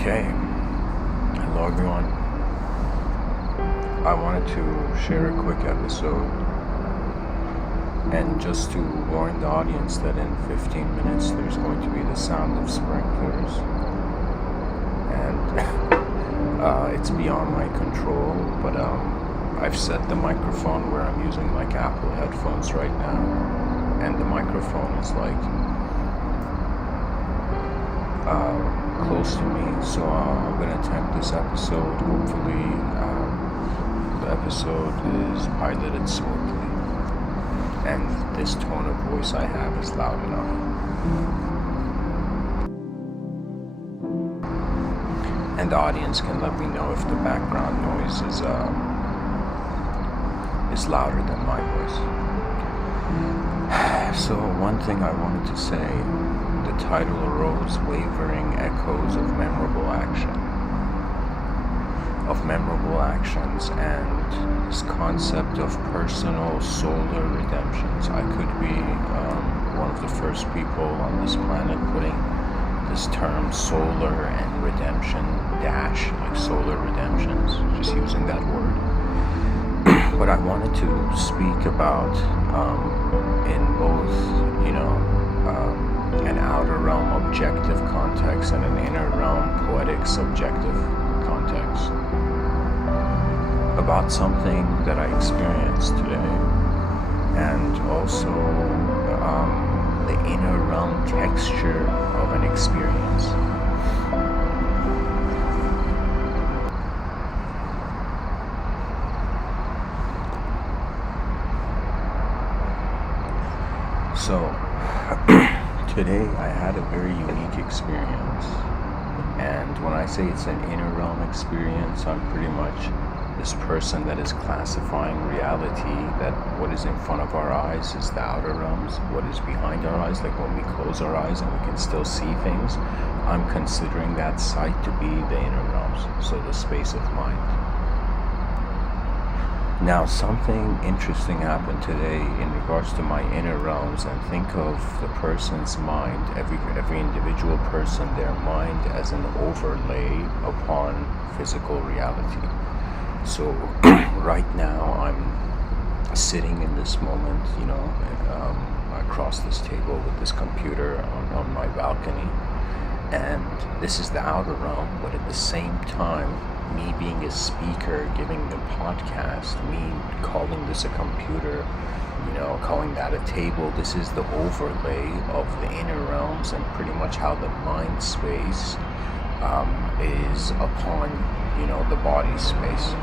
Okay, hello everyone. I wanted to share a quick episode and just to warn the audience that in 15 minutes there's going to be the sound of sprinklers and it's beyond my control, but I've set the microphone where I'm using like Apple headphones right now, and the microphone is like close to me, so I'm going to attempt this episode. Hopefully the episode is piloted smoothly and this tone of voice I have is loud enough. And the audience can let me know if the background noise is louder than my voice. So one thing I wanted to say, the title arose wavering echoes of memorable actions, and this concept of personal solar redemptions. I could be one of the first people on this planet putting this term solar and redemption dash, like Soular-Redemptions, just using that word. But I wanted to speak about in both, an outer realm objective context and an inner realm poetic subjective context, about something that I experienced today, and also the inner realm texture of an experience. So, today I had a very unique experience, and when I say it's an inner realm experience, I'm pretty much this person that is classifying reality, that what is in front of our eyes is the outer realms, what is behind our eyes, like when we close our eyes and we can still see things, I'm considering that sight to be the inner realms, so the space of mind. Now, something interesting happened today in regards to my inner realms, and think of the person's mind, every individual person, their mind as an overlay upon physical reality. So right now I'm sitting in this moment, across this table with this computer on my balcony, and this is the outer realm, but at the same time, me being a speaker, giving the podcast, me calling this a computer, calling that a table, this is the overlay of the inner realms and pretty much how the mind space is upon, the body space.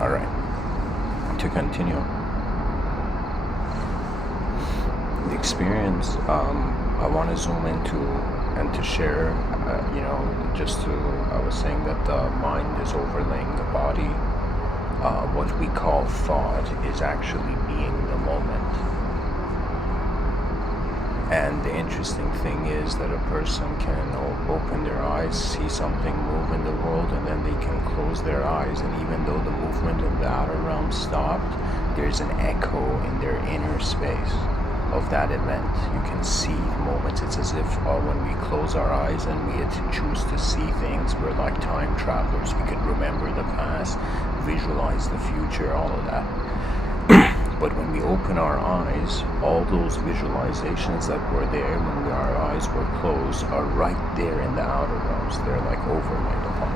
Alright, to continue. The experience I want to zoom into and to share, I was saying that the mind is overlaying the body. What we call thought is actually being the moment. And the interesting thing is that a person can open their eyes, see something move in the world, and then they can close their eyes, and even though the movement in the outer realm stopped, there's an echo in their inner space. of that event. You can see moments. It's as if when we close our eyes and we choose to see things, we're like time travelers. We could remember the past, visualize the future, all of that. But when we open our eyes, all those visualizations that were there when our eyes were closed are right there in the outer realms. They're like overlaid upon.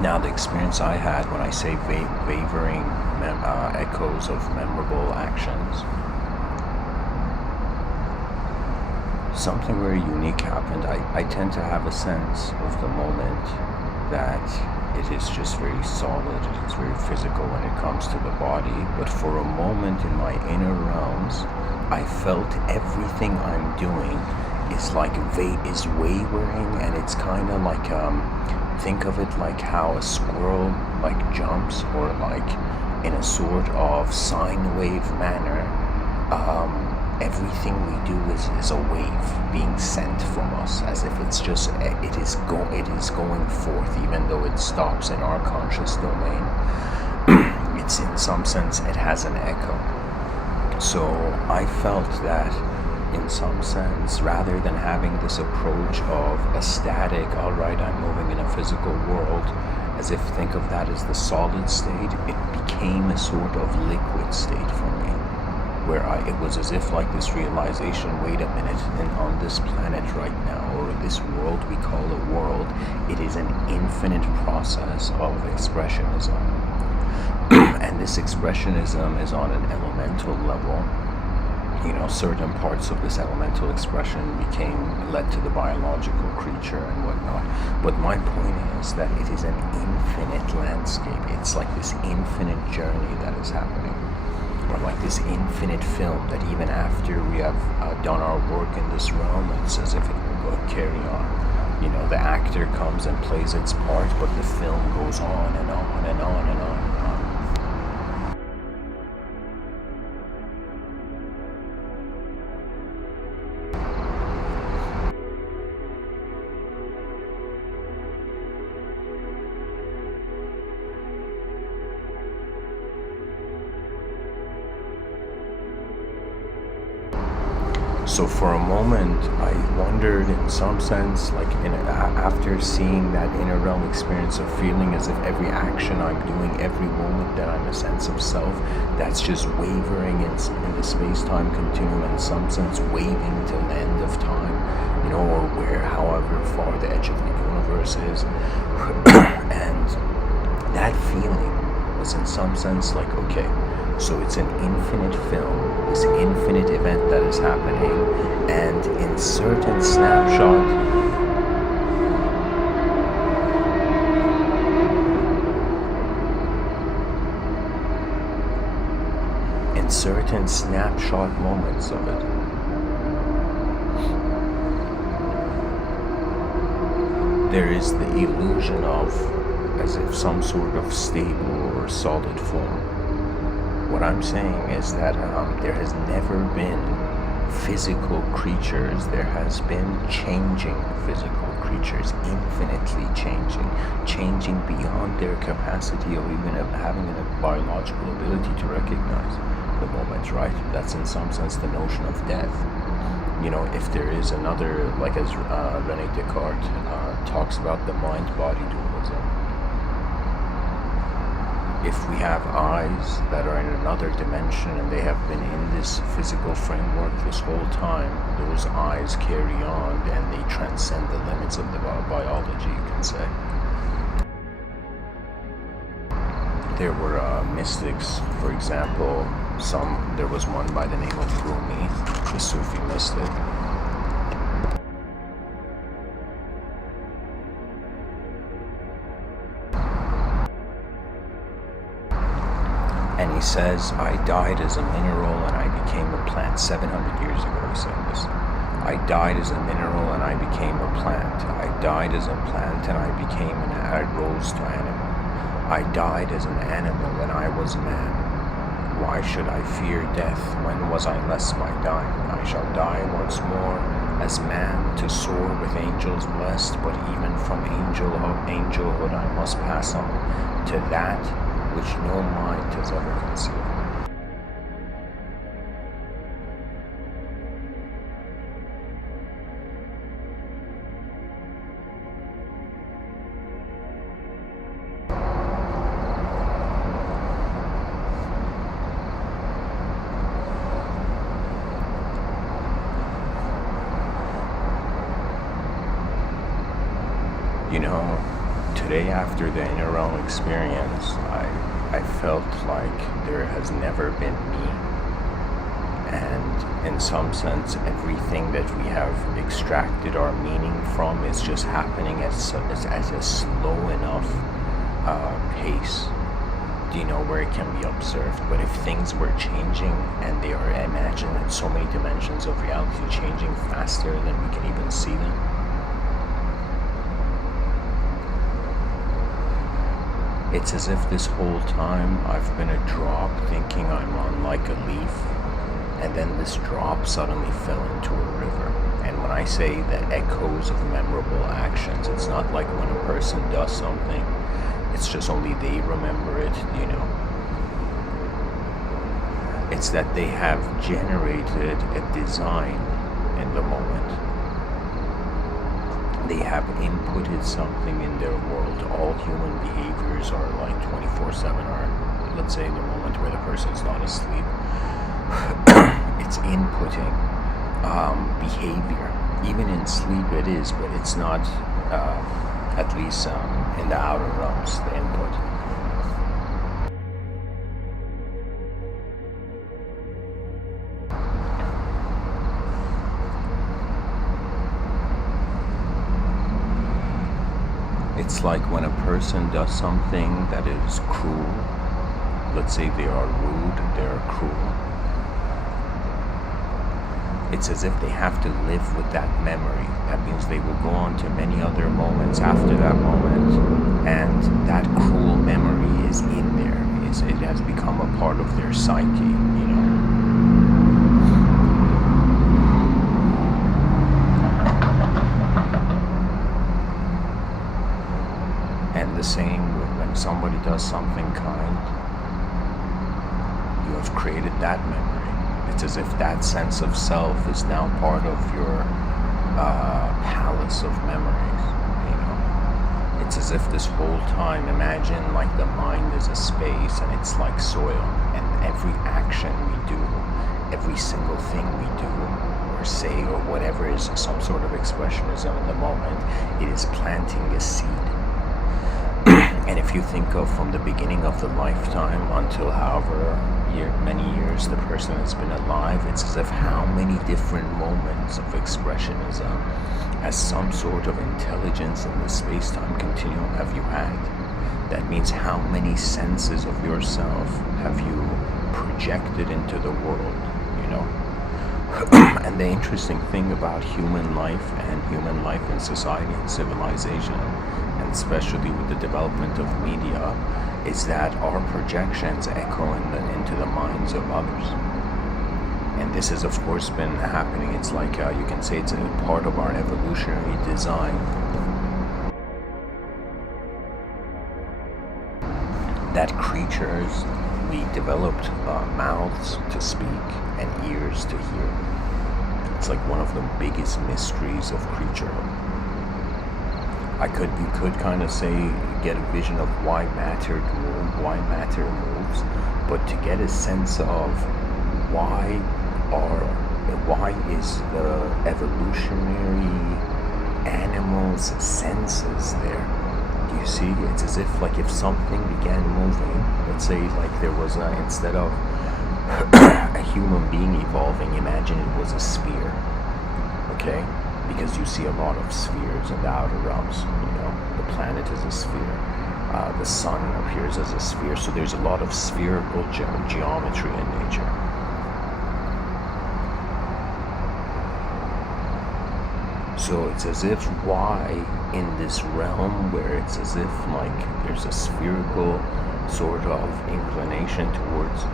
Now, the experience I had when I say wavering echoes of memorable actions, something very unique happened. I tend to have a sense of the moment that it is just very solid, it's very physical when it comes to the body, but for a moment in my inner realms, I felt everything I'm doing is like is wavering, and it's kind of like think of it like how a squirrel like jumps, or like in a sort of sine wave manner. Everything we do is a wave being sent from us, as if it's just it is going forth, even though it stops in our conscious domain. It's in some sense it has an echo. So I felt that in some sense, rather than having this approach of a static, all right, I'm moving in a physical world, as if think of that as the solid state, it became a sort of liquid state for me, where it was as if like this realization, wait a minute, and on this planet right now, or this world we call a world, it is an infinite process of expressionism. And this expressionism is on an elemental level. You know, certain parts of this elemental expression led to the biological creature and whatnot. But my point is that it is an infinite landscape. It's like this infinite journey that is happening. Or like this infinite film that even after we have done our work in this realm, it's as if it will go carry on. You know, the actor comes and plays its part, but the film goes on and on and on and on and on. So for a moment, I wondered in some sense, like after seeing that inner realm experience of feeling as if every action I'm doing, every moment that I'm a sense of self, that's just wavering in the space-time continuum, in some sense waving till the end of time, you know, or where, however far the edge of the universe is. And that feeling was in some sense like, okay, so it's an infinite film, this infinite event that is happening, and in certain snapshot moments of it, there is the illusion of as if some sort of stable or solid form. What I'm saying is that there has never been physical creatures, there has been changing physical creatures, infinitely changing beyond their capacity of even having a biological ability to recognize the moment, right? That's in some sense the notion of death. You know, if there is another, like as René Descartes talks about the mind-body dualism, if we have eyes that are in another dimension and they have been in this physical framework this whole time, those eyes carry on and they transcend the limits of the biology, you can say. There were mystics, for example, there was one by the name of Rumi, the Sufi mystic. And he says, I died as a mineral and I became a plant. 700 years ago he said this. I died as a mineral and I became a plant. I died as a plant and I rose to animal. I died as an animal and I was man. Why should I fear death? When was I less by dying? I shall die once more as man, to soar with angels blessed, but even from angelhood I must pass on to that which no mind has ever conceived. You know, today after the inner realm experience, I felt like there has never been me. And in some sense, everything that we have extracted our meaning from is just happening at a slow enough pace, you know, where it can be observed. But if things were changing and they are imagined at so many dimensions of reality changing faster than we can even see them, it's as if this whole time I've been a drop thinking I'm on like a leaf, and then this drop suddenly fell into a river. And when I say the echoes of memorable actions, it's not like when a person does something, it's just only they remember it, you know. It's that they have generated a design in the moment. They have inputted something in their world. All human behaviors are like 24/7, or let's say the moment where the person's not asleep. It's inputting behavior. Even in sleep it is, but it's not, at least in the outer realms, the input. It's like when a person does something that is cruel. Let's say they are rude, they are cruel. It's as if they have to live with that memory. That means they will go on to many other moments after that moment, and that cruel memory is in there. It has become a part of their psyche, you know. And the same when somebody does something kind, you have created that memory. It's as if that sense of self is now part of your palace of memories, you know. It's as if this whole time, imagine like the mind is a space and it's like soil, and every action we do, every single thing we do or say or whatever is some sort of expressionism in the moment, it is planting a seed. And if you think of from the beginning of the lifetime until however many years the person has been alive, it's as if how many different moments of expressionism as some sort of intelligence in the space-time continuum have you had? That means how many senses of yourself have you projected into the world, you know? And the interesting thing about human life and human life in society and civilization, and especially with the development of media, is that our projections echo into the minds of others. And this has of course been happening. It's like you can say it's a part of our evolutionary design, that creatures, we developed mouths to speak and ears to hear. It's like one of the biggest mysteries of creaturehood. You could kind of say, get a vision of why matter moves, but to get a sense of why is the evolutionary animal's senses there? You see, it's as if like if something began moving, let's say like there was instead of a human being evolving, imagine it was a sphere, okay? Because you see a lot of spheres in the outer realms, you know, the planet is a sphere, the sun appears as a sphere, so there's a lot of spherical geometry in nature. So it's as if why in this realm where it's as if like there's a spherical sort of inclination towards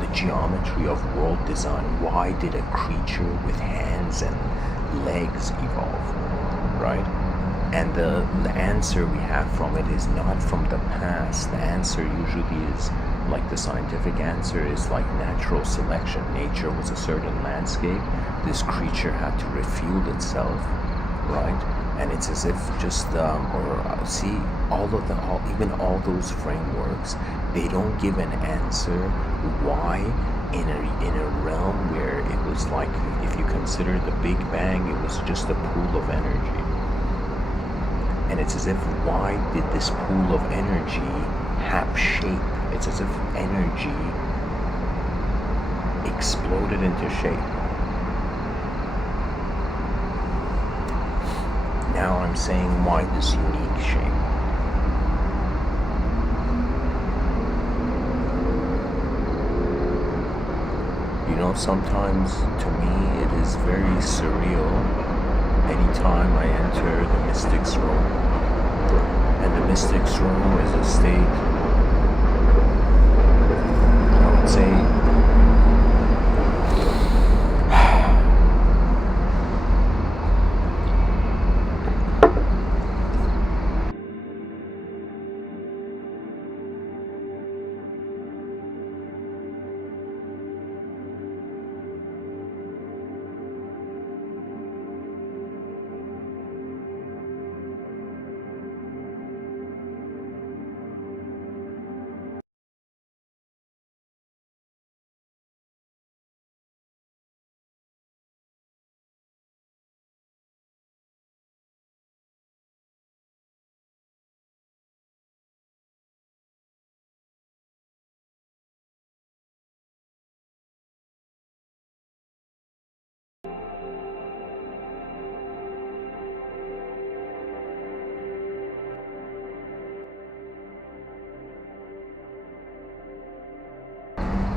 the geometry of world design, why did a creature with hands and legs evolve, right? And the answer we have from it is not from the past. The answer usually is like the scientific answer is like natural selection. Nature was a certain landscape. This creature had to refuel itself, right? And it's as if just see even all those frameworks, they don't give an answer why in a realm where it was like, if you consider the Big Bang, it was just a pool of energy. And it's as if, why did this pool of energy have shape? It's as if energy exploded into shape. Now I'm saying, why this unique shape? You know, sometimes to me it is very surreal anytime I enter the mystic's room. And the mystic's room is a state, I would say,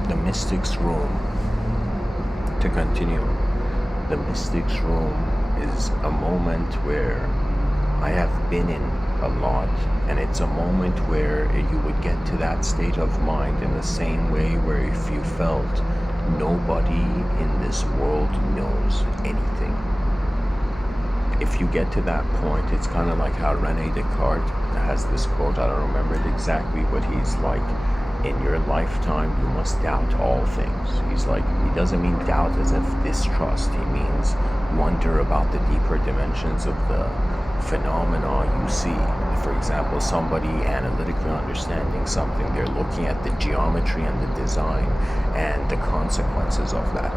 the mystic's room. To continue, the mystic's room is a moment where I have been in a lot, and it's a moment where you would get to that state of mind in the same way where if you felt nobody in this world knows anything. If you get to that point, it's kind of like how Rene Descartes has this quote, I don't remember it exactly, but he's like, in your lifetime you must doubt all things. He's like, he doesn't mean doubt as if distrust, he means wonder about the deeper dimensions of the phenomena you see. For example, somebody analytically understanding something, they're looking at the geometry and the design and the consequences of that,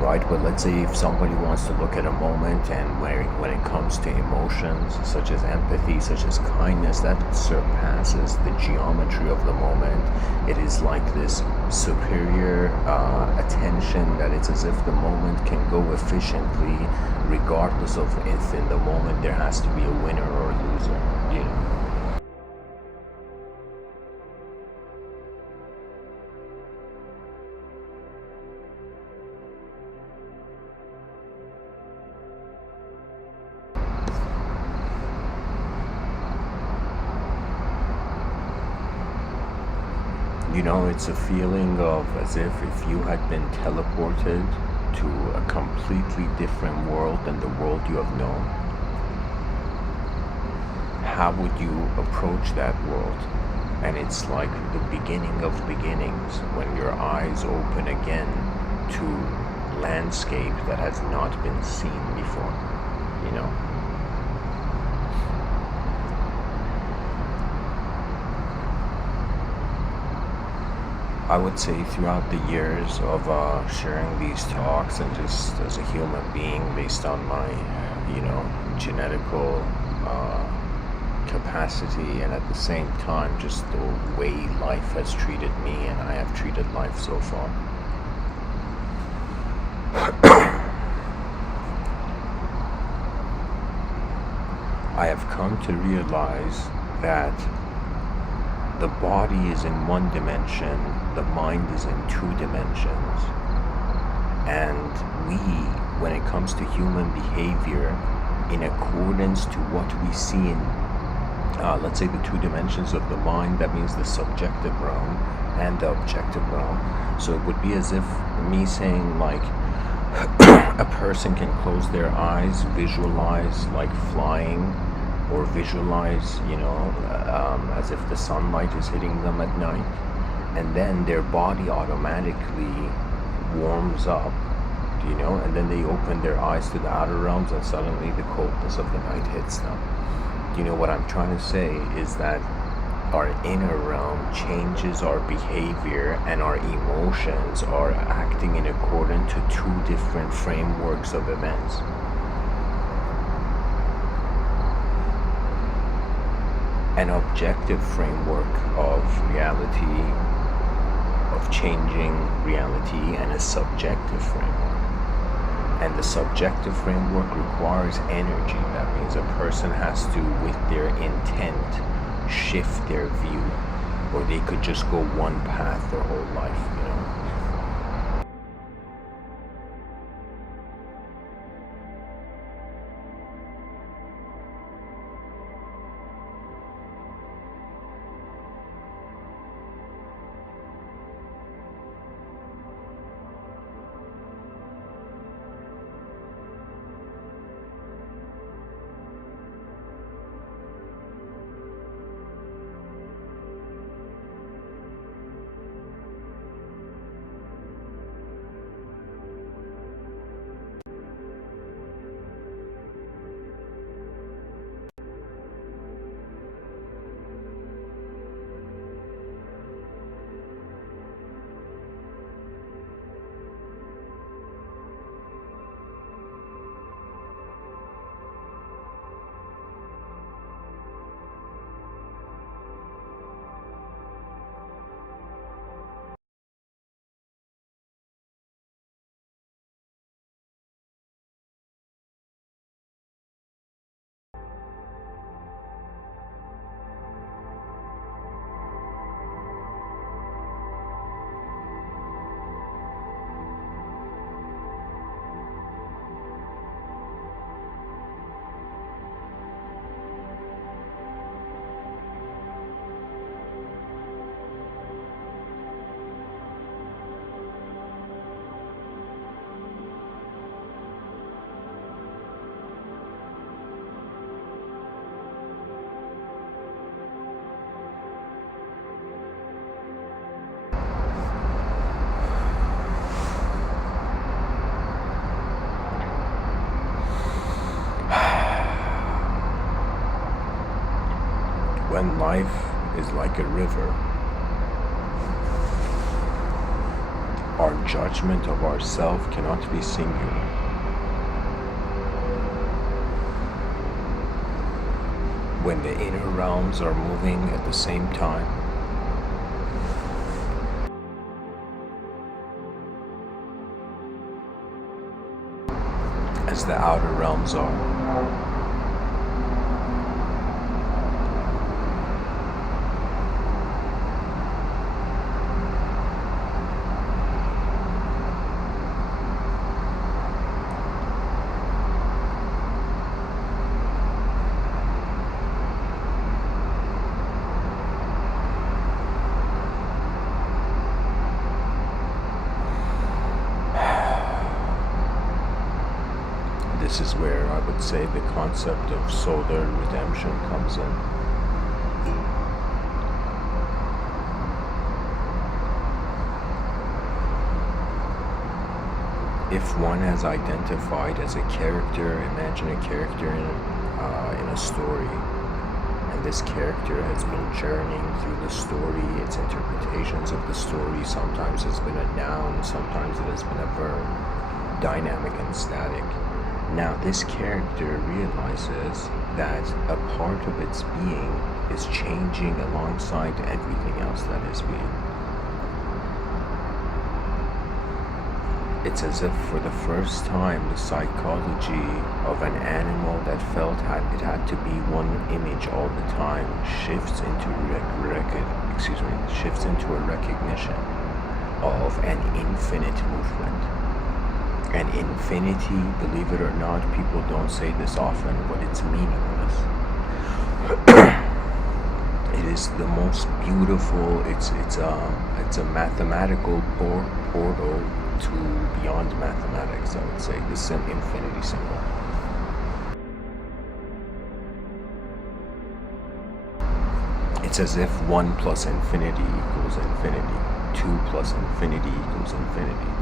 right? But let's say if somebody wants to look at a moment, and when it comes to emotions such as empathy, such as kindness, that surpasses the geometry of the moment. It is like this superior attention that it's as if the moment can go efficiently regardless of if in the moment there has to be a winner or a loser, you know. You know, it's a feeling of as if you had been teleported to a completely different world than the world you have known. How would you approach that world? And it's like the beginning of beginnings when your eyes open again to landscape that has not been seen before, you know. I would say throughout the years of sharing these talks, and just as a human being based on my, you know, genetical capacity, and at the same time just the way life has treated me and I have treated life so far. I have come to realize that the body is in one dimension, the mind is in two dimensions. And we, when it comes to human behavior, in accordance to what we see in, let's say, the two dimensions of the mind, that means the subjective realm and the objective realm. So it would be as if me saying, like, a person can close their eyes, visualize like flying, or visualize, you know, as if the sunlight is hitting them at night, and then their body automatically warms up, you know, and then they open their eyes to the outer realms, and suddenly the coldness of the night hits them. You know, what I'm trying to say is that our inner realm changes our behavior, and our emotions are acting in accordance to two different frameworks of events. an objective framework of reality, of changing reality, and a subjective framework. And the subjective framework requires energy. That means a person has to, with their intent, shift their view, or they could just go one path their whole life, you know. When life is like a river, our judgment of ourselves cannot be singular. When the inner realms are moving at the same time, as the outer realms are. This is where I would say the concept of Soular-Redemption comes in. If one has identified as a character, imagine a character in a story, and this character has been journeying through the story, its interpretations of the story. Sometimes it's been a noun, sometimes it has been a verb, dynamic and static. Now this character realizes that a part of its being is changing alongside everything else that is being. It's as if for the first time the psychology of an animal that felt it had to be one image all the time shifts into a recognition of an infinite movement. And infinity, believe it or not, people don't say this often, but it's meaningless. It is the most beautiful. It's a mathematical portal to beyond mathematics. I would say this infinity symbol. It's as if 1 plus infinity equals infinity. 2 plus infinity equals infinity.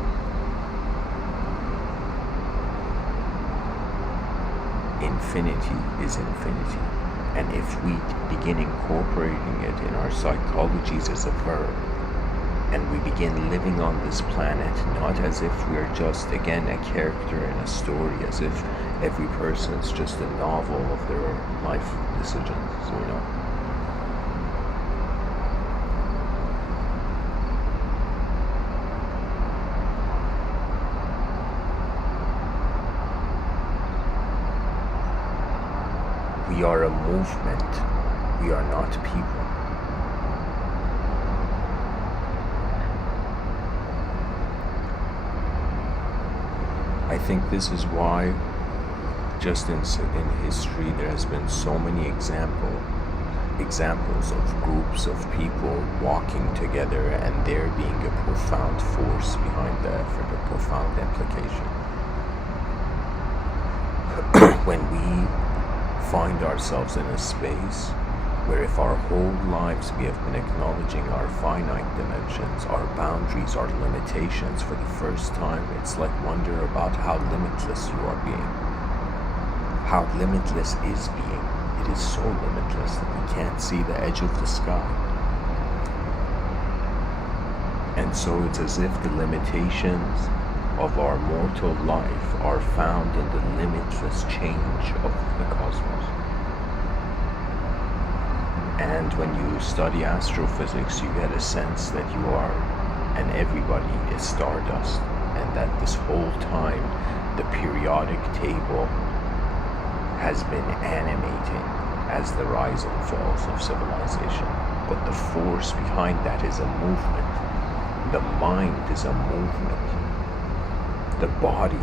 Infinity is infinity, and if we begin incorporating it in our psychologies as a verb, and we begin living on this planet not as if we're just, again, a character in a story, as if every person is just a novel of their life decisions, you know. We are a movement. We are not people. I think this is why, just in history, there has been so many examples of groups of people walking together and there being a profound force behind the effort, a profound implication. When we find ourselves in a space where, if our whole lives we have been acknowledging our finite dimensions, our boundaries, our limitations, for the first time, it's like wonder about how limitless you are being. How limitless is being. It is so limitless that we can't see the edge of the sky. And so it's as if the limitations of our mortal life are found in the limitless change of the cosmos. And when you study astrophysics, you get a sense that you are, and everybody is stardust, and that this whole time the periodic table has been animating as the rise and falls of civilization. But the force behind that is a movement. The mind is a movement. The body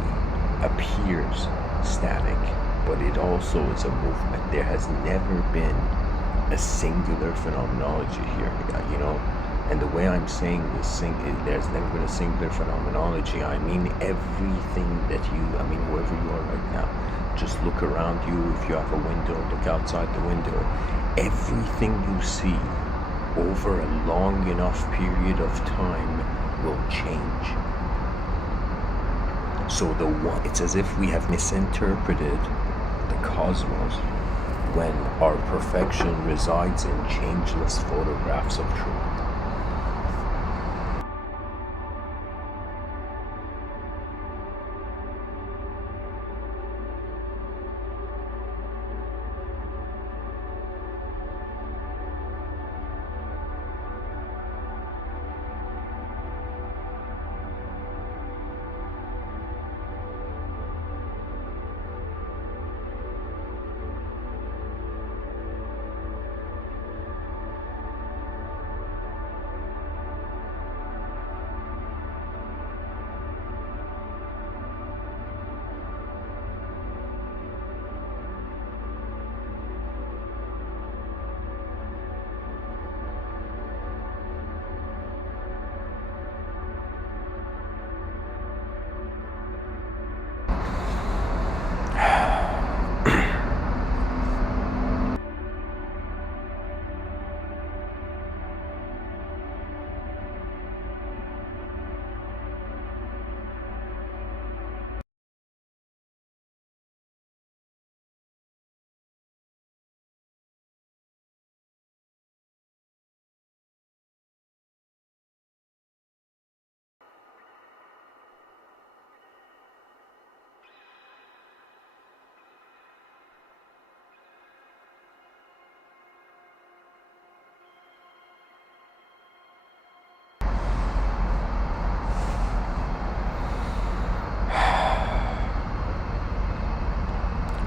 appears static, but it also is a movement. There has never been a singular phenomenology here, and the way I'm saying this, there's never been a singular phenomenology. I mean everything that wherever you are right now, just look around you. If you have a window, look outside the window. Everything you see over a long enough period of time will change. So it's as if we have misinterpreted the cosmos when our perfection resides in changeless photographs of truth.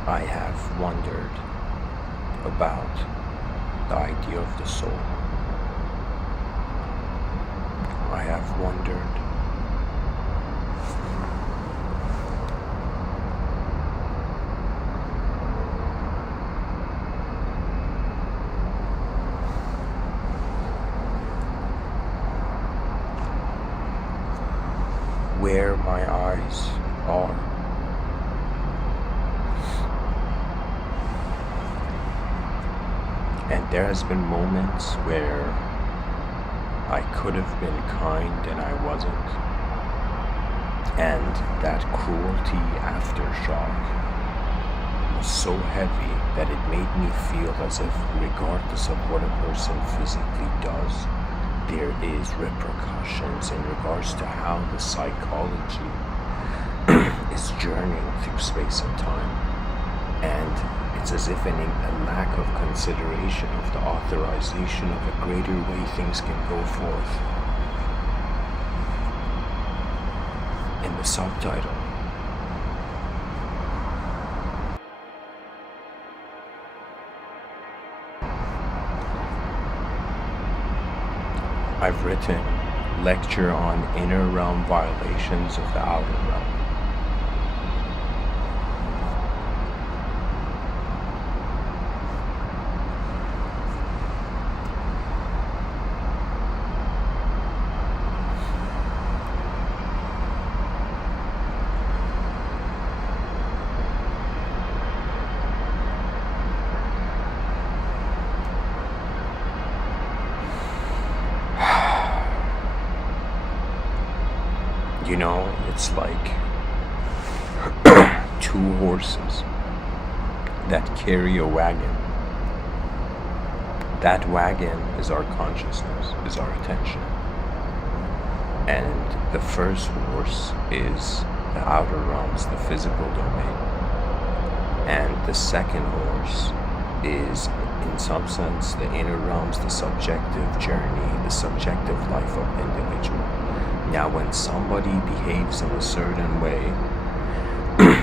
I have wondered about the idea of the soul. I have wondered where my eyes are. And there has been moments where I could have been kind and I wasn't. And that cruelty aftershock was so heavy that it made me feel as if, regardless of what a person physically does, there is repercussions in regards to how the psychology is journeying through space and time. And it's as if a lack of consideration of the authorization of a greater way things can go forth. In the subtitle, I've written lecture on inner realm violations of the outer realm. You know, it's like two horses that carry a wagon. That wagon is our consciousness, is our attention. And the first horse is the outer realms, the physical domain. And the second horse is, in some sense, the inner realms, the subjective journey, the subjective life of the individual. Now, when somebody behaves in a certain way,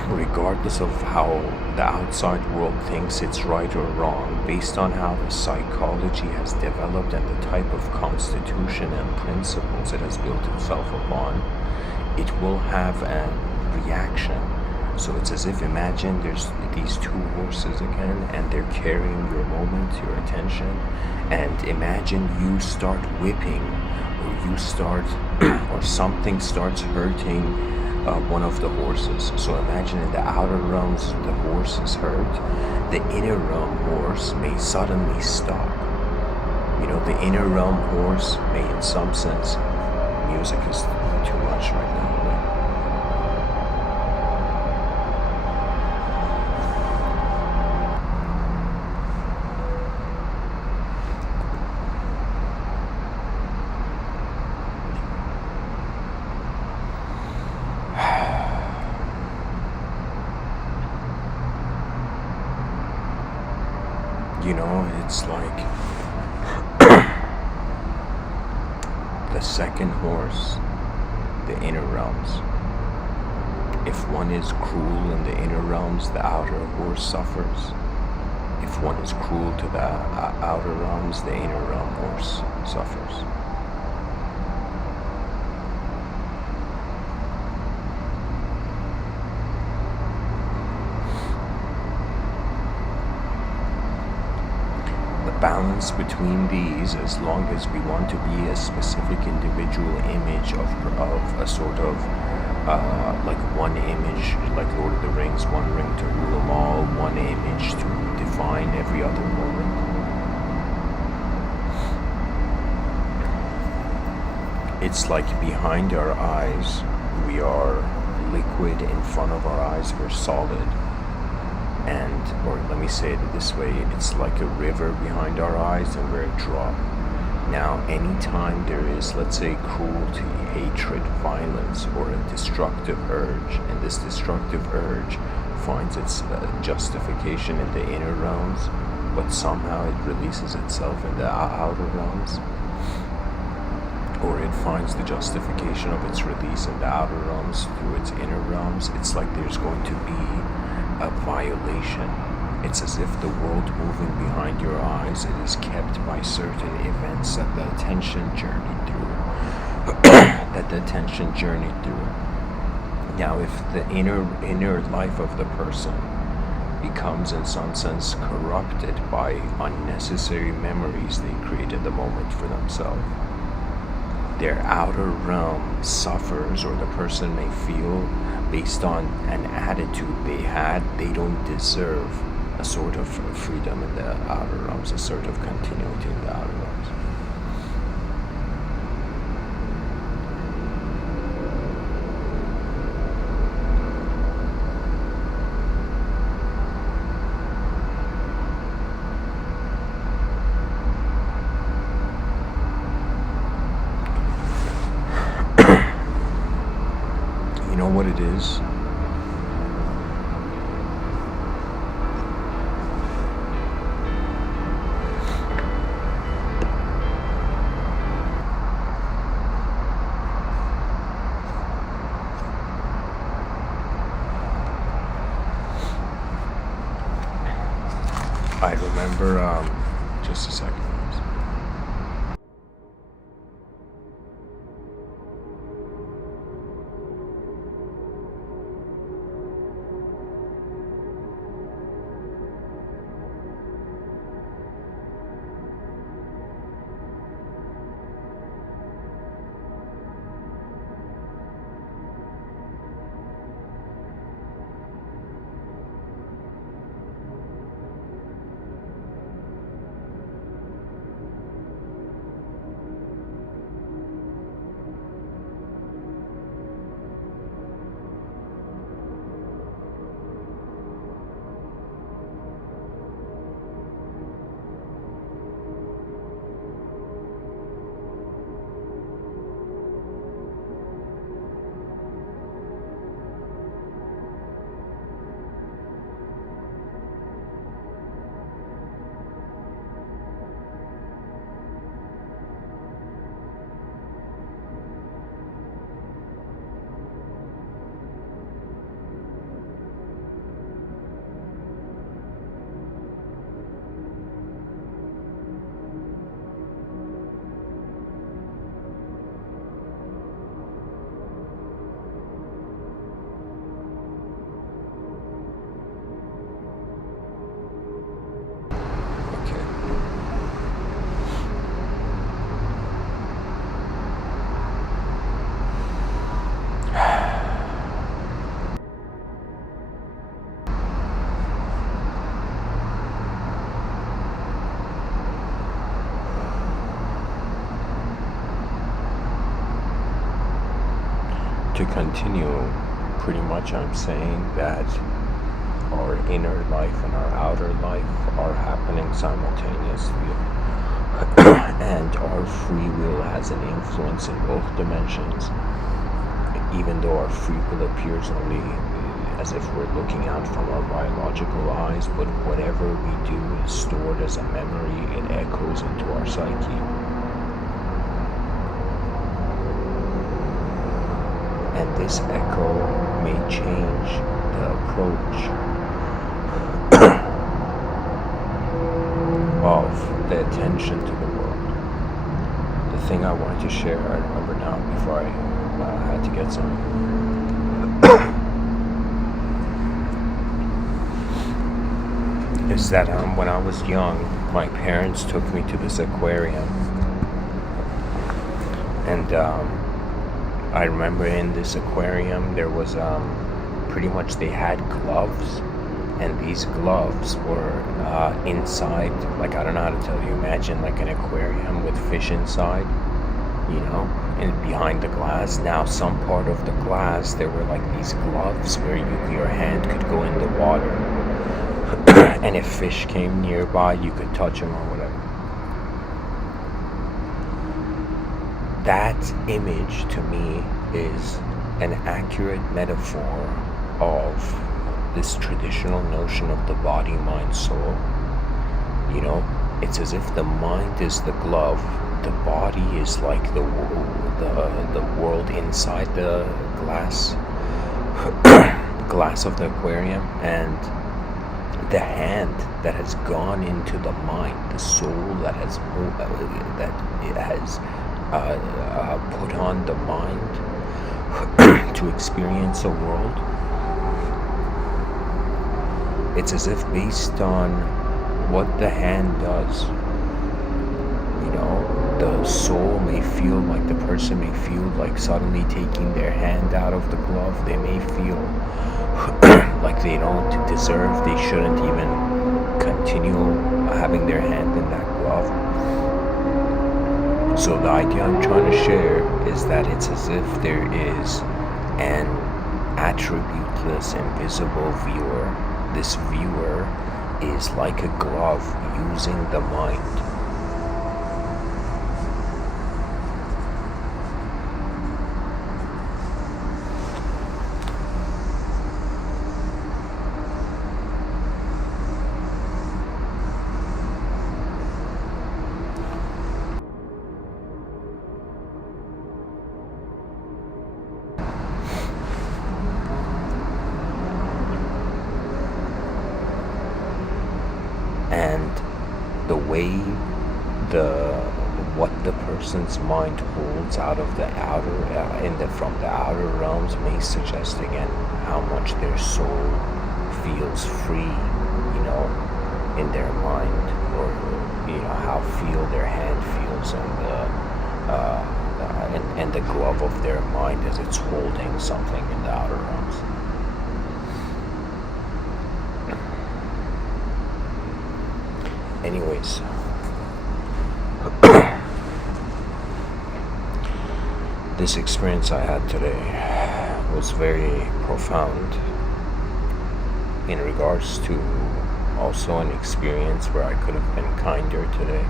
regardless of how the outside world thinks it's right or wrong, based on how the psychology has developed and the type of constitution and principles it has built itself upon, it will have a reaction. So it's as if, imagine there's these two horses again, and they're carrying your moment, your attention, and imagine you start whipping, or you start, or something starts hurting one of the horses. So imagine in the outer realms the horse is hurt, the inner realm horse may suddenly stop. You know, the inner realm horse may, in some sense, music is too much right now. You know, it's like the second horse, the inner realms. If one is cruel in the inner realms, the outer horse suffers. If one is cruel to the outer realms, the inner realm horse suffers. Balance between these, as long as we want to be a specific individual image of a sort of like one image, like Lord of the Rings, one ring to rule them all, one image to define every other moment. It's like behind our eyes we are liquid, in front of our eyes we're solid. And, or let me say it this way, it's like a river behind our eyes and we're a drop. Now, anytime there is, let's say, cruelty, hatred, violence, or a destructive urge, and this destructive urge finds its justification in the inner realms, but somehow it releases itself in the outer realms, or it finds the justification of its release in the outer realms through its inner realms, it's like there's going to be a violation. It's as if the world moving behind your eyes, it is kept by certain events that the attention journeyed through. Now, if the inner life of the person becomes, in some sense, corrupted by unnecessary memories they create at the moment for themselves, their outer realm suffers, or the person may feel, based on an attitude they had, they don't deserve a sort of freedom in the outer realms, a sort of continuity in the outer realms. You know what it is? I remember, just a second. to continue, pretty much I'm saying that our inner life and our outer life are happening simultaneously. And our free will has an influence in both dimensions, even though our free will appears only as if we're looking out from our biological eyes, but whatever we do is stored as a memory. It echoes into our psyche. And this echo may change the approach of the attention to the world. The thing I wanted to share, I remember now before I had to get some. Is that when I was young, my parents took me to this aquarium. And I remember in this aquarium there was pretty much they had gloves. And these gloves were inside, like, I don't know how to tell you, imagine like an aquarium with fish inside, you know, and behind the glass. Now some part of the glass, there were like these gloves where your hand could go in the water. And if fish came nearby, you could touch them or whatever. That image to me is an accurate metaphor of this traditional notion of the body, mind, soul. You know, it's as if the mind is the glove, the body is like the world inside the glass of the aquarium, and the hand that has gone into the mind, the soul that has put on the mind to experience a world. It's as if based on what the hand does, you know, the soul may feel like, the person may feel like suddenly taking their hand out of the glove. They may feel like they don't deserve, they shouldn't even continue having their hand in that glove. So the idea I'm trying to share is that it's as if there is an attributeless, invisible viewer. This viewer is like a glove using the mind. And the way what the person's mind holds out of the outer from the outer realms may suggest again how much their soul feels free, you know, in their mind, or you know how their hand feels and the glove of their mind as it's holding something in the outer realms. Anyways, this experience I had today was very profound in regards to also an experience where I could have been kinder today.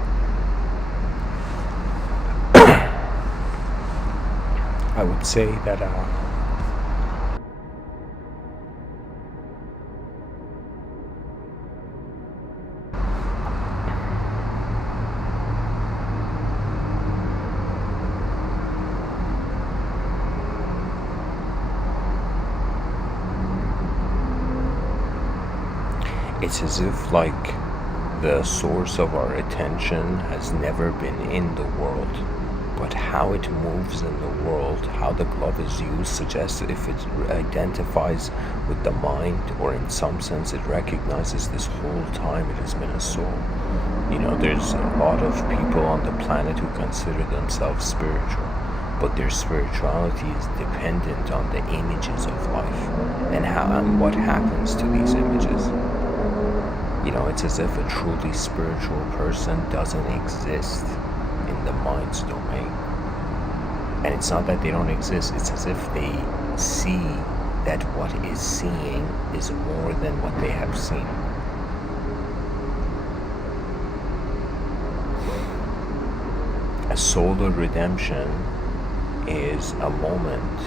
I would say that it's as if like the source of our attention has never been in the world, but how it moves in the world, how the glove is used, suggests if it identifies with the mind, or in some sense it recognizes this whole time it has been a soul. You know, there's a lot of people on the planet who consider themselves spiritual, but their spirituality is dependent on the images of life and what happens to these images. You know, it's as if a truly spiritual person doesn't exist in the mind's domain. And it's not that they don't exist, it's as if they see that what is seeing is more than what they have seen. A solar redemption is a moment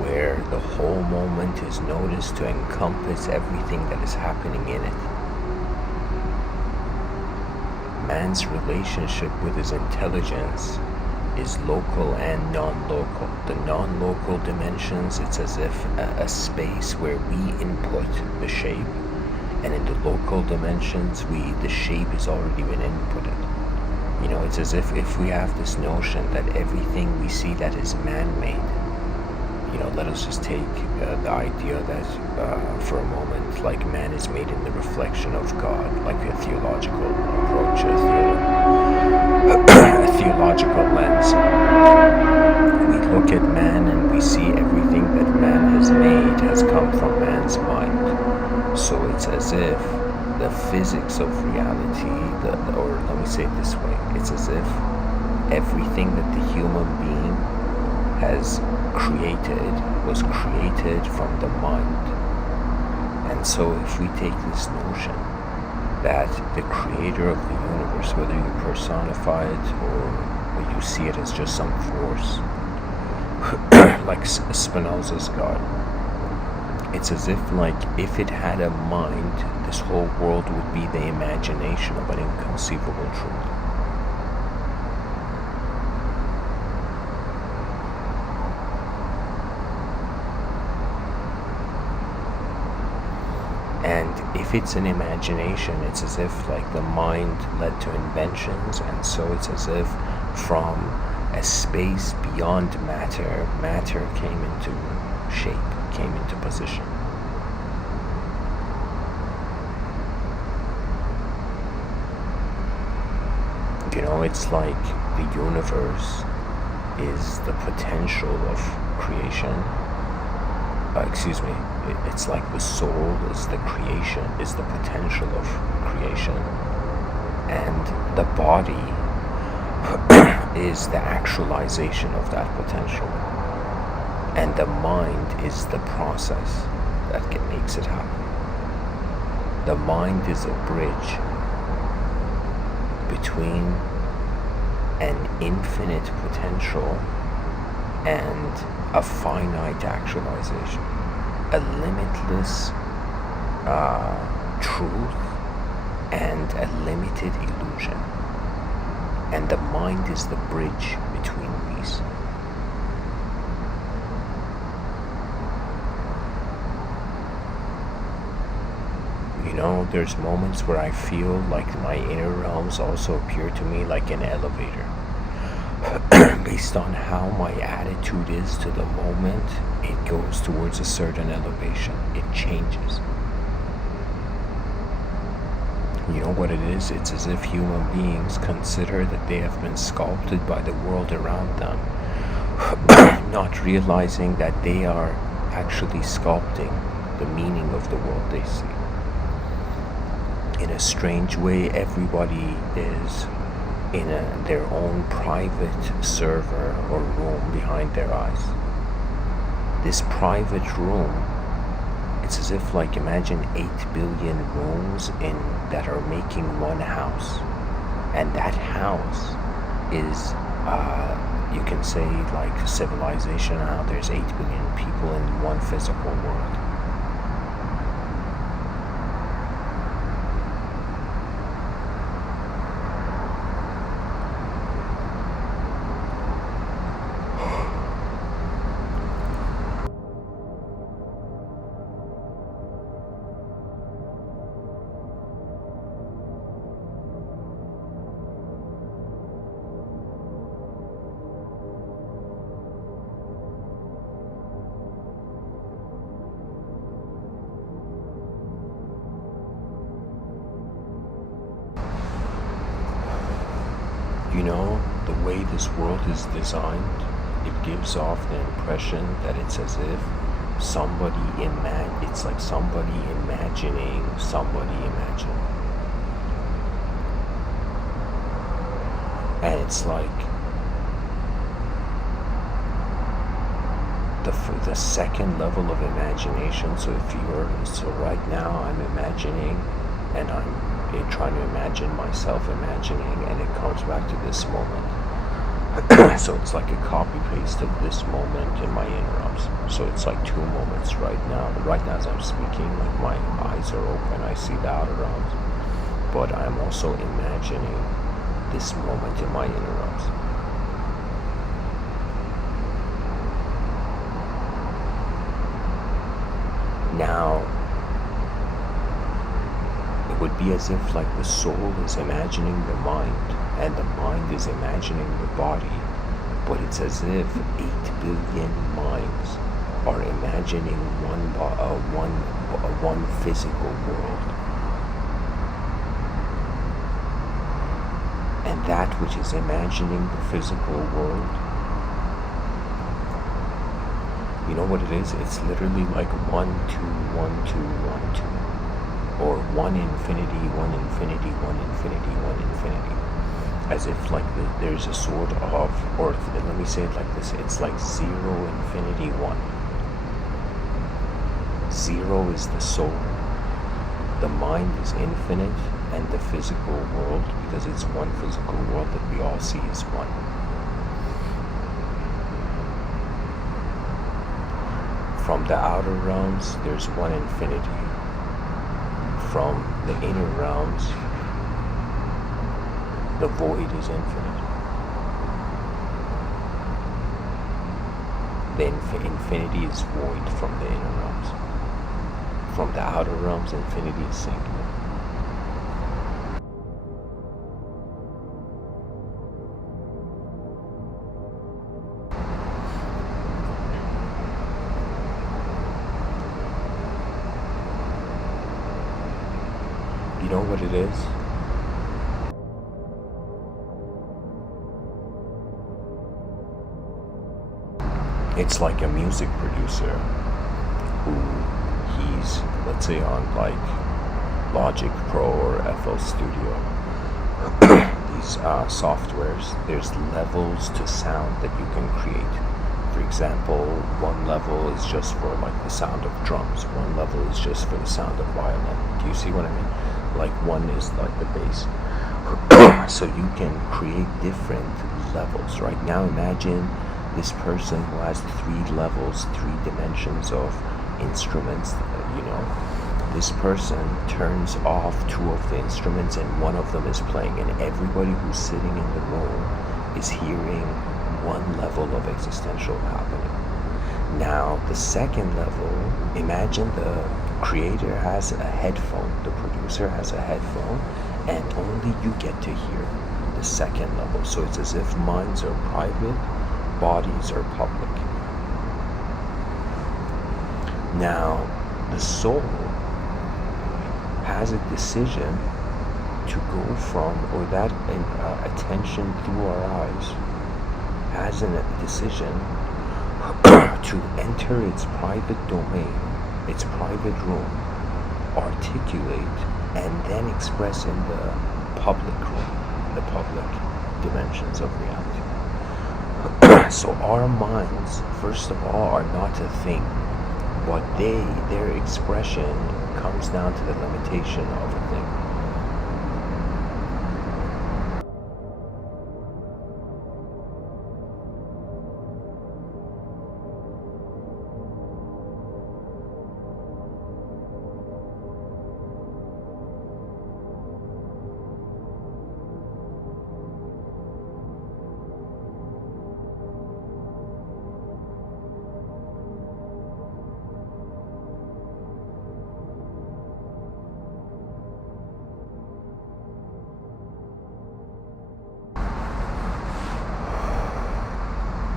where the whole moment is noticed to encompass everything that is happening in it. Man's relationship with his intelligence is local and non-local. The non-local dimensions, it's as if a space where we input the shape, and in the local dimensions, the shape has already been inputted. You know, it's as if we have this notion that everything we see that is man-made, you know, let us just take the idea that for a moment, like man is made in the reflection of God, like a theological approach, a theological lens. We look at man and we see everything that man has made has come from man's mind. So it's as if the physics of reality, or let me say it this way, it's as if everything that the human being has created was created from the mind. And so if we take this notion that the creator of the universe, whether you personify it or you see it as just some force, like Spinoza's God, it's as if it had a mind, this whole world would be the imagination of an inconceivable truth. And if it's an imagination, it's as if the mind led to inventions, and so it's as if from a space beyond matter, matter came into shape, came into position. You know, it's like the universe is the potential of creation. It's like the soul is the creation, is the potential of creation, and the body is the actualization of that potential, and the mind is the process that makes it happen. The mind is a bridge between an infinite potential and a finite actualization, a limitless truth and a limited illusion. And the mind is the bridge between these. You know, there's moments where I feel like my inner realms also appear to me like an elevator. Based on how my attitude is to the moment, it goes towards a certain elevation. It changes. You know what it is? It's as if human beings consider that they have been sculpted by the world around them, not realizing that they are actually sculpting the meaning of the world they see. In a strange way, everybody is in their own private server or room behind their eyes. This private room, it's as if imagine 8 billion rooms that are making one house, and that house is you can say civilization. Now there's 8 billion people in one physical world. You know, the way this world is designed, it gives off the impression that it's as if it's like somebody imagining somebody imagining. And it's like the the second level of imagination. So right now I'm imagining, and I'm trying to imagine myself imagining, and it comes back to this moment. So it's like a copy paste of this moment in my interrupts. So it's like two moments right now. Right now as I'm speaking, like my eyes are open, I see the outer realms, but I'm also imagining this moment in my interrupts. Now, it would be as if like the soul is imagining the mind, and the mind is imagining the body, but it's as if 8 billion minds are imagining one physical world. And that which is imagining the physical world, you know what it is? It's literally like 1, 2, 1, 2, 1, 2. Or 1 infinity, 1 infinity, 1 infinity, 1 infinity. As if like there's a sort of, or let me say it like this, it's like 0, infinity, 1. 0 is the soul. The mind is infinite, and the physical world, because it's one physical world that we all see, is 1. From the outer realms, there's 1 infinity. From the inner realms, the void is infinite. The infinity is void from the inner realms. From the outer realms, infinity is singular. You know what it is? It's like a music producer who he's, let's say, on like Logic Pro or FL Studio. These softwares, there's levels to sound that you can create. For example, one level is just for like the sound of drums. One level is just for the sound of violin. Do you see what I mean? Like one is like the bass. So you can create different levels. Right now, imagine this person who has 3 levels, 3 dimensions of instruments. This person turns off 2 of the instruments and one of them is playing, and everybody who's sitting in the room is hearing one level of existential happening. Now, the second level, imagine the creator has a headphone, the producer has a headphone, and only you get to hear the second level. So it's as if minds are private, bodies are public. Now, the soul has a decision to go from, or that attention through our eyes has a decision to enter its private domain, its private room, articulate, and then express in the public room, the public dimensions of reality. So our minds, first of all, are not a thing, but their expression comes down to the limitation of a thing.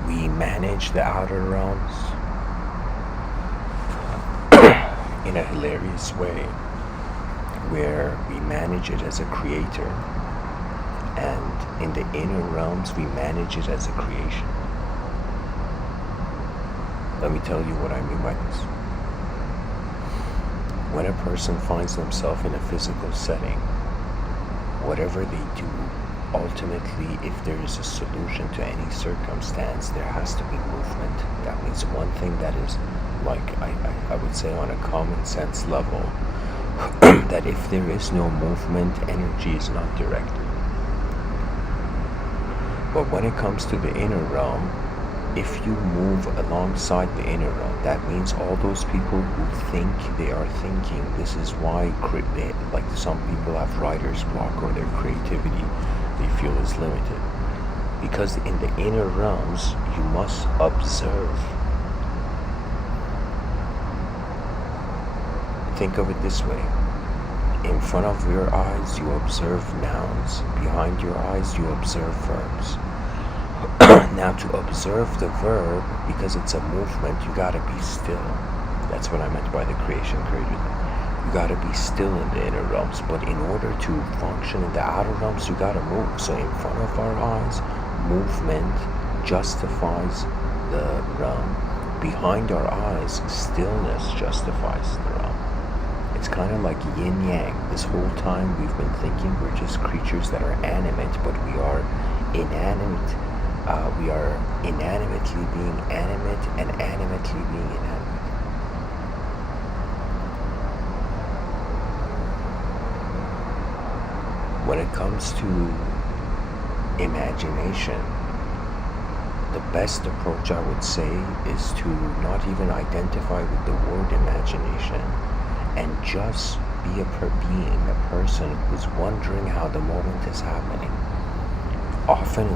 We manage the outer realms in a hilarious way, where we manage it as a creator, and in the inner realms we manage it as a creation. Let me tell you what I mean by this. When a person finds themselves in a physical setting, whatever they do ultimately, if there is a solution to any circumstance, there has to be movement. That means one thing that is, like, I would say on a common sense level, that if there is no movement, energy is not directed. But when it comes to the inner realm, if you move alongside the inner realm, that means all those people who think they are thinking. This is why, like, some people have writer's block, or their creativity they feel is limited. Because in the inner realms, you must observe. Think of it this way. In front of your eyes, you observe nouns. Behind your eyes, you observe verbs. Now, to observe the verb, because it's a movement, you gotta be still. That's what I meant by the creation created. You gotta be still in the inner realms. But in order to function in the outer realms, you gotta move. So in front of our eyes, movement justifies the realm. Behind our eyes, stillness justifies the realm. It's kind of like yin-yang. This whole time we've been thinking we're just creatures that are animate, but we are inanimate. We are inanimately being animate and animately being inanimate. When it comes to imagination, the best approach, I would say, is to not even identify with the word imagination, and just be being a person who's wondering how the moment is happening. Often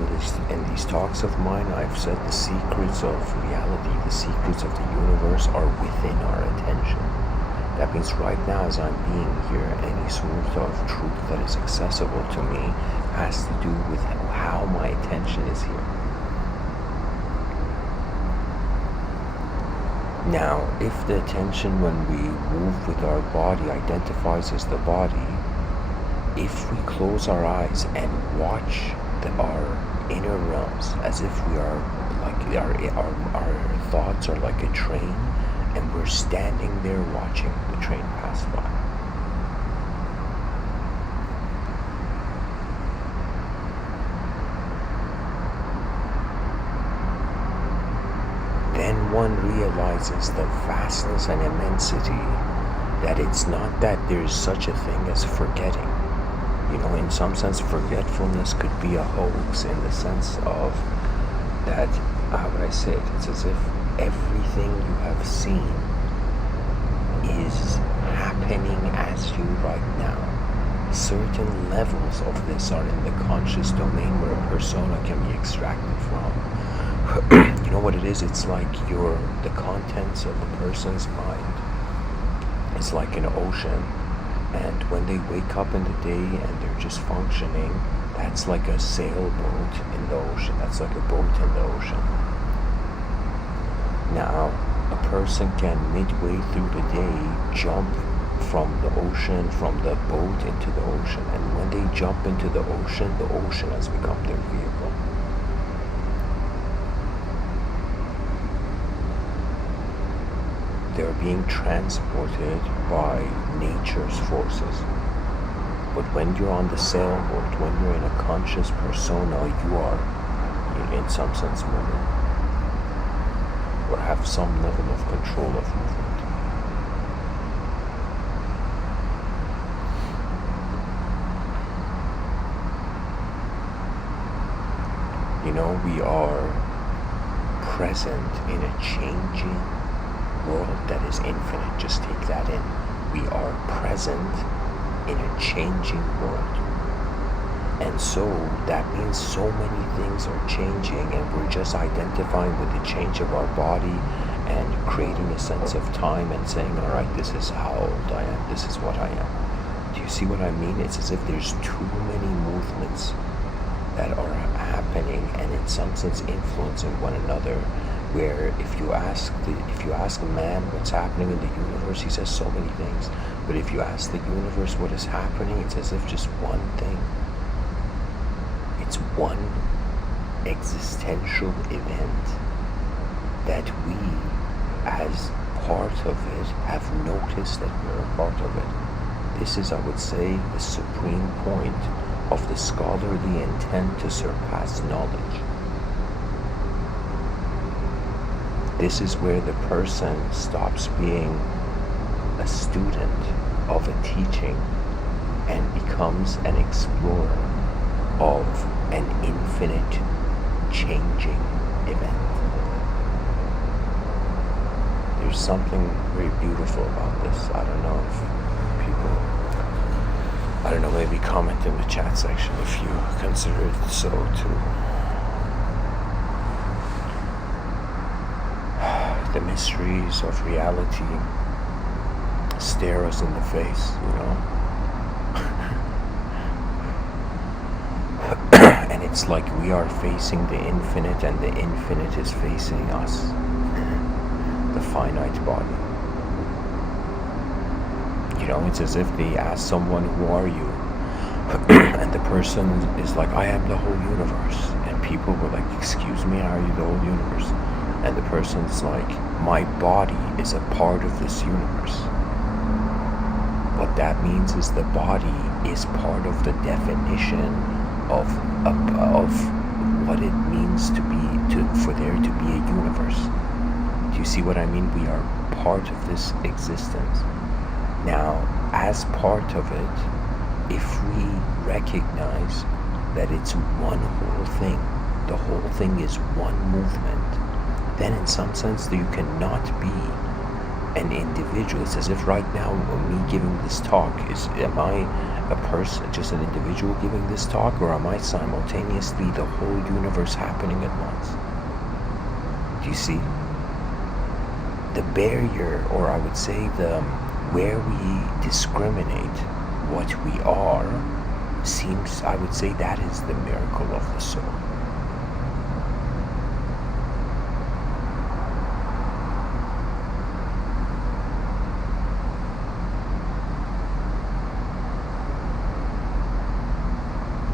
in these talks of mine, I've said the secrets of reality, the secrets of the universe are within our attention. That means right now, as I'm being here, any sort of truth that is accessible to me has to do with how my attention is here. Now, if the attention when we move with our body identifies as the body, if we close our eyes and watch our inner realms as if we are like our thoughts are like a train, and we're standing there watching the train pass by. Then one realizes the vastness and immensity, that it's not that there's such a thing as forgetting. You know, in some sense, forgetfulness could be a hoax, in the sense of that, how would I say it? It's as if everything you have seen is happening as you right now. Certain levels of this are in the conscious domain where a persona can be extracted from. You know what it is? It's like the contents of the person's mind. It's like an ocean. And when they wake up in the day and they're just functioning, that's like a sailboat in the ocean. That's like a boat in the ocean. Now, a person can midway through the day jump from the ocean, from the boat into the ocean. And when they jump into the ocean has become their vehicle. They're being transported by nature's forces. But when you're on the sailboat, when you're in a conscious persona, you are, in some sense, moving, or have some level of control of movement. You know, we are present in a changing world that is infinite. Just take that in. We are present in a changing world. And so that means so many things are changing, and we're just identifying with the change of our body and creating a sense of time and saying, all right, this is how old I am, this is what I am. Do you see what I mean? It's as if there's too many movements that are happening and in some sense influencing one another, where if you ask a man what's happening in the universe, he says so many things. But if you ask the universe what is happening, it's as if just one thing. It's one existential event that we, as part of it, have noticed that we're a part of it. This is, I would say, the supreme point of the scholarly intent to surpass knowledge. This is where the person stops being a student of a teaching and becomes an explorer of an infinite changing event. There's something very beautiful about this. I don't know if people, maybe comment in the chat section if you consider it so too. The mysteries of reality stare us in the face, And it's like we are facing the infinite and the infinite is facing us, the finite body. It's as if they ask someone, who are you? And the person is like, I am the whole universe. And people were like, excuse me, are you the whole universe? And the person's like, my body is a part of this universe. What that means is the body is part of the definition of what it means for there to be a universe. Do you see what I mean? We are part of this existence. Now, as part of it, if we recognize that it's one whole thing, the whole thing is one movement, then in some sense you cannot be an individual. It's as if right now me giving this talk am I a person, just an individual giving this talk, or am I simultaneously the whole universe happening at once? Do you see? The barrier, or I would say where we discriminate what we are, I would say that is the miracle of the soul.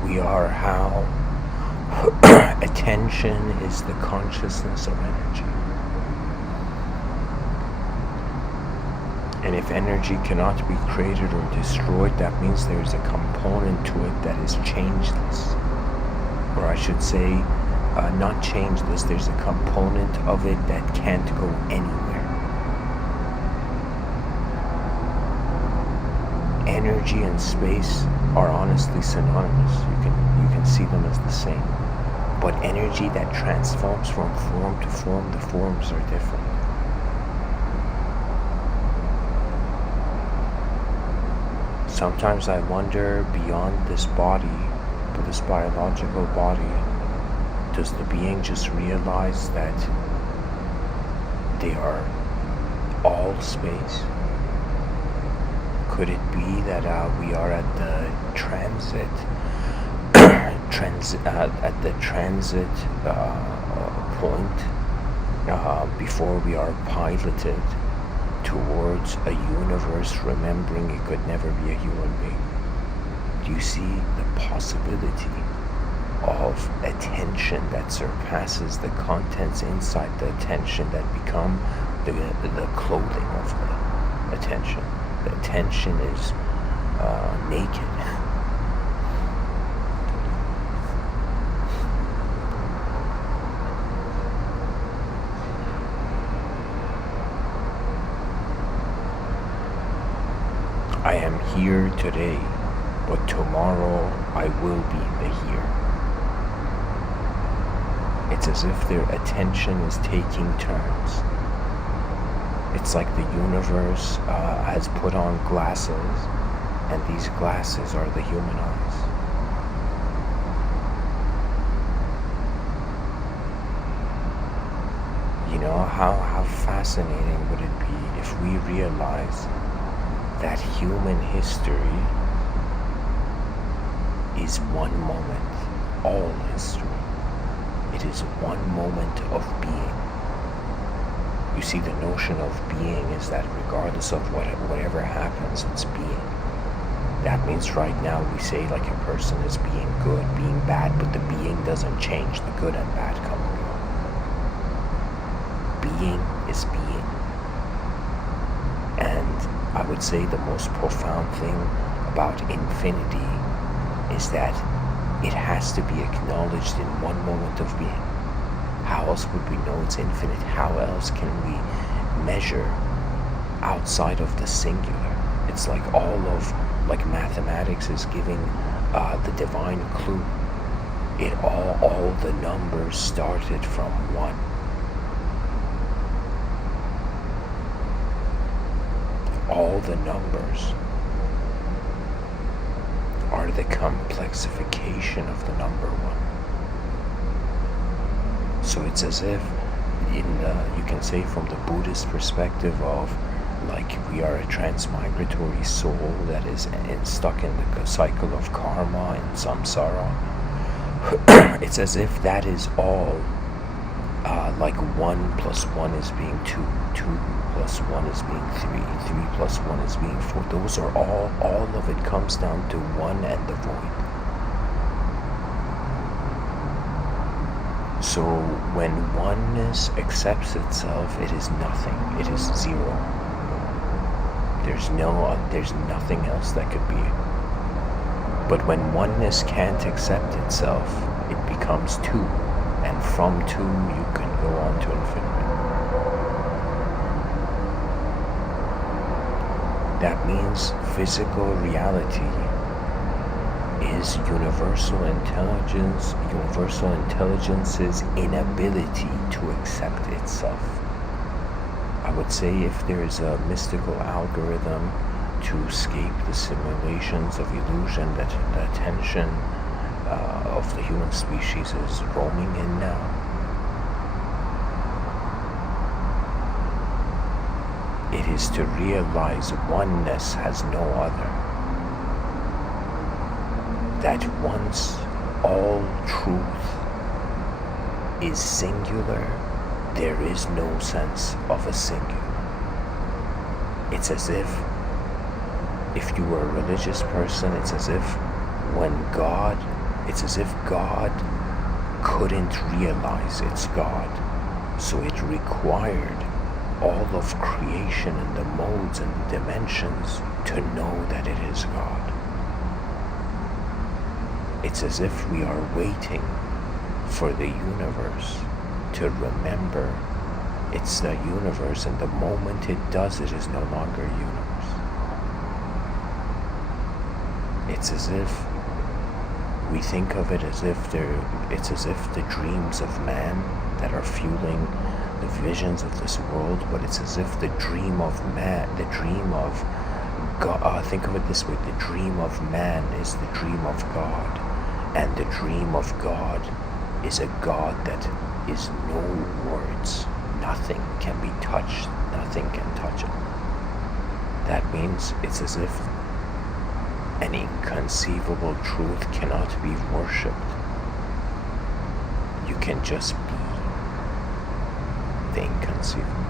We are how attention is the consciousness of energy. And if energy cannot be created or destroyed, that means there is a component to it that is changeless. Or I should say, not changeless, there's a component of it that can't go anywhere. Energy and space are honestly synonymous. You can see them as the same. But energy that transforms from form to form, the forms are different. Sometimes I wonder, beyond this body, this biological body, does the being just realize that they are all space? Could it be that we are at the transit point before we are piloted towards a universe, remembering it could never be a human being? Do you see the possibility of attention that surpasses the contents inside the attention that become the clothing of the attention? The attention is naked. I am here today, but tomorrow I will be the here. It's as if their attention is taking turns. It's like the universe has put on glasses, and these glasses are the human eyes. How fascinating would it be if we realize that human history is one moment, all history. It is one moment of being. You see, the notion of being is that regardless of whatever happens, it's being. That means right now we say like a person is being good, being bad, but the being doesn't change. The good and bad come and go. Being is being. And I would say the most profound thing about infinity is that it has to be acknowledged in one moment of being. How else would we know it's infinite? How else can we measure outside of the singular? It's like like mathematics is giving the divine clue. All the numbers started from one. All the numbers are the complexification of the number one. So it's as if, you can say from the Buddhist perspective of, like, we are a transmigratory soul that is stuck in the cycle of karma and samsara. It's as if that is all, like 1 plus 1 is being 2, 2 plus 1 is being 3, 3 plus 1 is being 4. Those are all of it comes down to 1 and the void. So when oneness accepts itself, it is nothing, it is zero. There's nothing else that could be. But when oneness can't accept itself, it becomes 2, and from 2 you can go on to infinity. That means physical reality is universal intelligence's inability to accept itself. I would say if there is a mystical algorithm to escape the simulations of illusion that the attention of the human species is roaming in now, it is to realize oneness has no other. That once all truth is singular, there is no sense of a singular. It's as if you were a religious person, it's as if God couldn't realize it's God. So it required all of creation and the modes and the dimensions to know that it is God. It's as if we are waiting for the universe to remember it's the universe, and the moment it does, it is no longer a universe. It's as if we think of it as if it's as if the dreams of man that are fueling the visions of this world, but it's as if the dream of man, the dream of God, think of it this way, the dream of man is the dream of God, and the dream of God is a God that is no words. Nothing can be touched, nothing can touch it. That means it's as if an inconceivable truth cannot be worshipped. You can just be the inconceivable.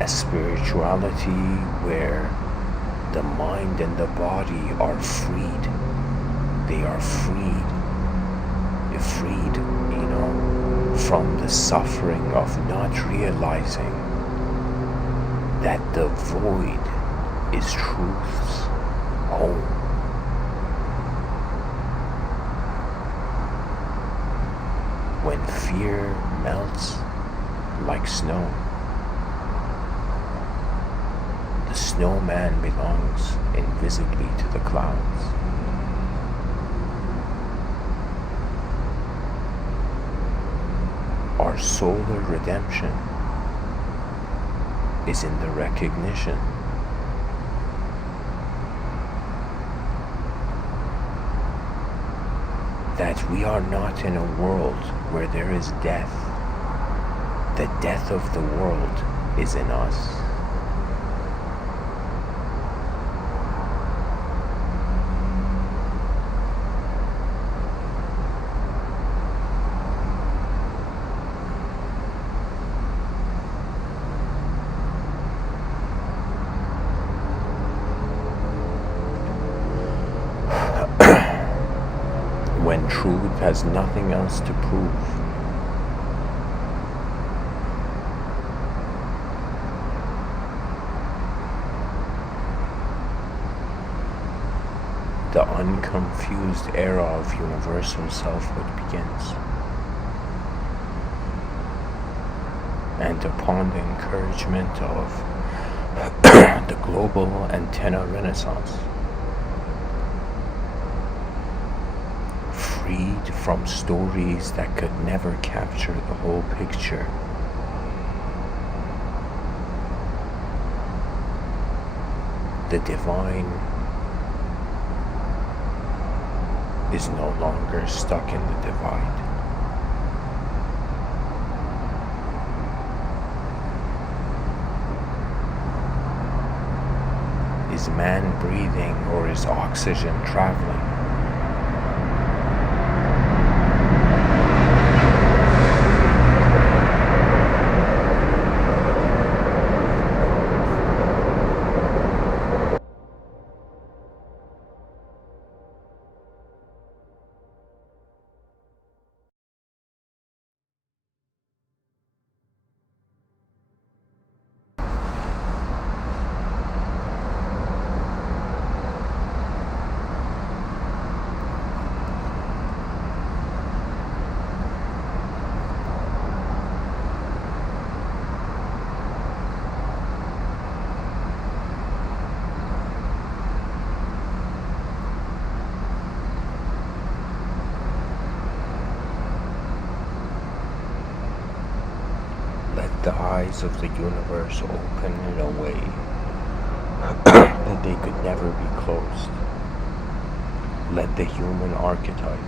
A spirituality where the mind and the body are freed. They are freed. You're freed, from the suffering of not realizing that the void is truth's home. When fear melts like snow, the snowman belongs invisibly to the clouds. Our solar redemption is in the recognition that we are not in a world where there is death. The death of the world is in us. When truth has nothing else to prove. the unconfused era of universal selfhood begins. And upon the encouragement of the global antenna renaissance, freed from stories that could never capture the whole picture, the divine is no longer stuck in the divide. Is man breathing, or is oxygen traveling? The eyes of the universe open in a way that they could never be closed. Let the human archetype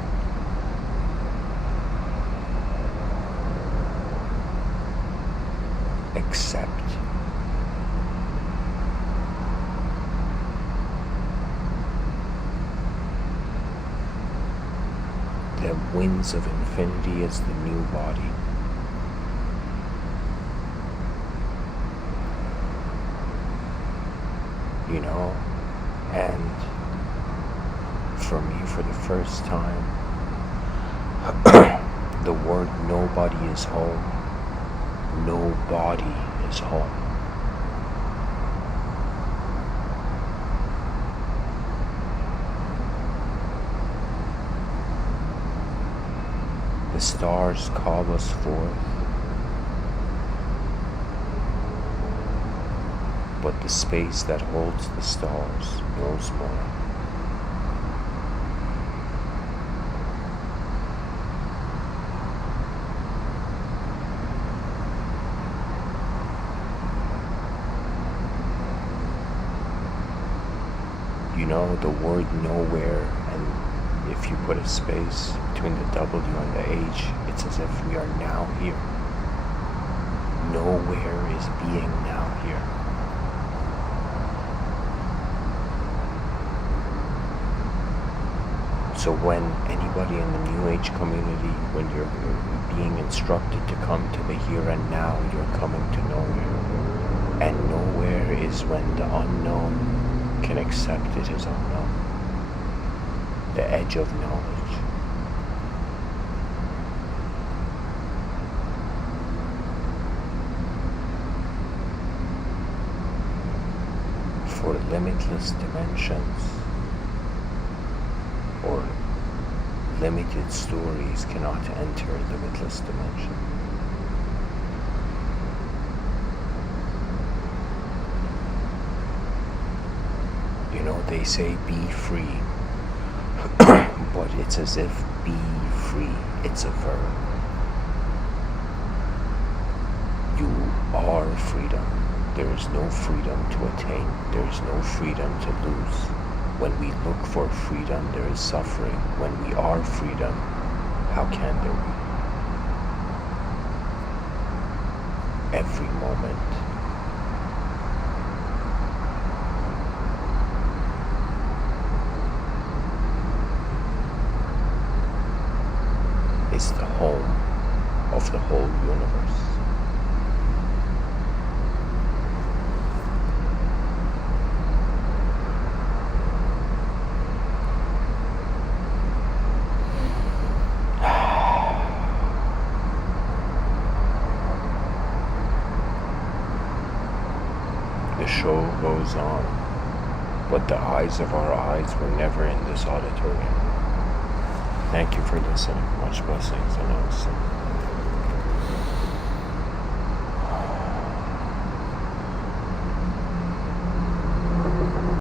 accept the winds of infinity as the new body. You know, and for me, for the first time, the word nobody is home. Nobody is home. The stars call us forth, but the space that holds the stars knows more. You know, the word nowhere, and if you put a space between the W and the H, it's as if we are now here. Nowhere is being now here. So when anybody in the New Age community, when you're being instructed to come to the here and now, you're coming to nowhere. And nowhere is when the unknown can accept it as unknown. The edge of knowledge. For limitless dimensions, or limited stories cannot enter limitless dimension. You know, they say be free, but it's as if be free, it's a verb. You are freedom. There is no freedom to attain. There is no freedom to lose. When we look for freedom, there is suffering. When we are freedom, how can there be? Every moment. Is the home of the whole universe. The show goes on, but the eyes of our eyes were never in this auditorium. Thank you for listening. Much blessings and namaste.